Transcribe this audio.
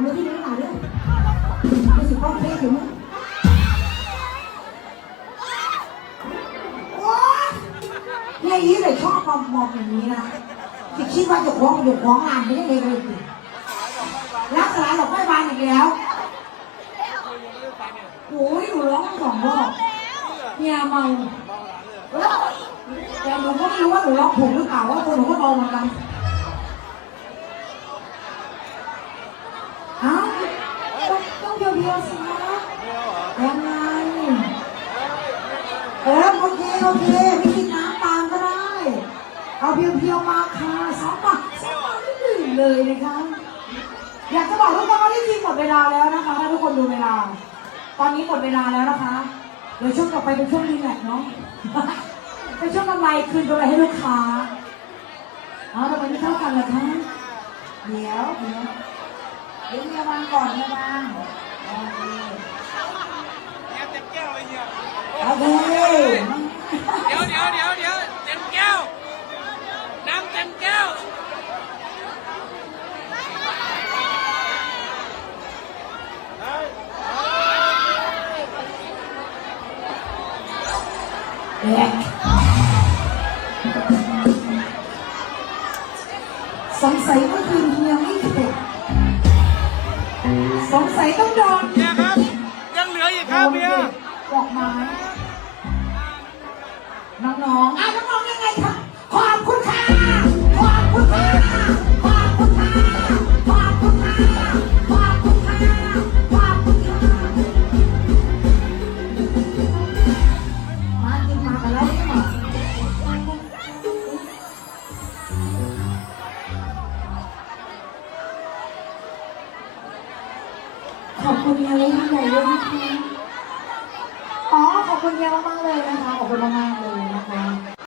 ำเลยที่นี่หนาเนี่ยไม่สิต้องเทถึงโอ๊ยเนี่ยอีเลยชอบมองมองอย่างนี้นะที่คิดว่าจะคล้องอยู่คล้องงานไม่ได้เลยเลยสิรักษายหลอกไม่บานอีกแล้วโอ้ยหนูร้องสองรอบเนี่ยเมาแล้วแต่หนูก็ไม่รู้ว่าหนูร้องถูกหรือเปล่าว่าตัวหนูก็เมาเหมือนกัน ฮะต้องต้อง เพียวๆสินะยังไงเออโอเคโอเคไม่กินน้ำตามก็ได้ เอาเพียวๆมาค่ะสองบาทสองบาทไม่ดื่มเลยนะคะ อยากจะบอกทุกคนว่าที่จริงหมดเวลาแล้วนะคะถ้าทุกคนดูเวลา ตอนนี้หมดเวลาแล้วนะคะเดี๋ยวช่วงต่อไปเป็นช่วงรีแลกซ์เนาะเป็นช่วงกำไรคืนกำไรให้ลูกค้าเอาทำไมไม่เท่ากันล่ะคะเดี๋ยวเดี๋ยวเดี๋ยวเมียวางก่อนเมียวาง เคแก้วเต็มแก้วเลยเฮียโอเคเดี๋ยวเดี๋ยวเดี๋ยวเดี๋ยวเต็มแก้ว น้ำเต็มแก้วแหละสงสัยเมื่อคืนเฮียไม่เข็ด สงสัยต้องโดนเฮียครับ ยังเหลืออีกครับเฮียดอกไม้ ขอบคุณเฮียเลยค่ใหญ่เยนะคะอ๋อขอบคุณเฮียมากๆเลยนะคะ ขอบคุณมากๆเลยนะคะ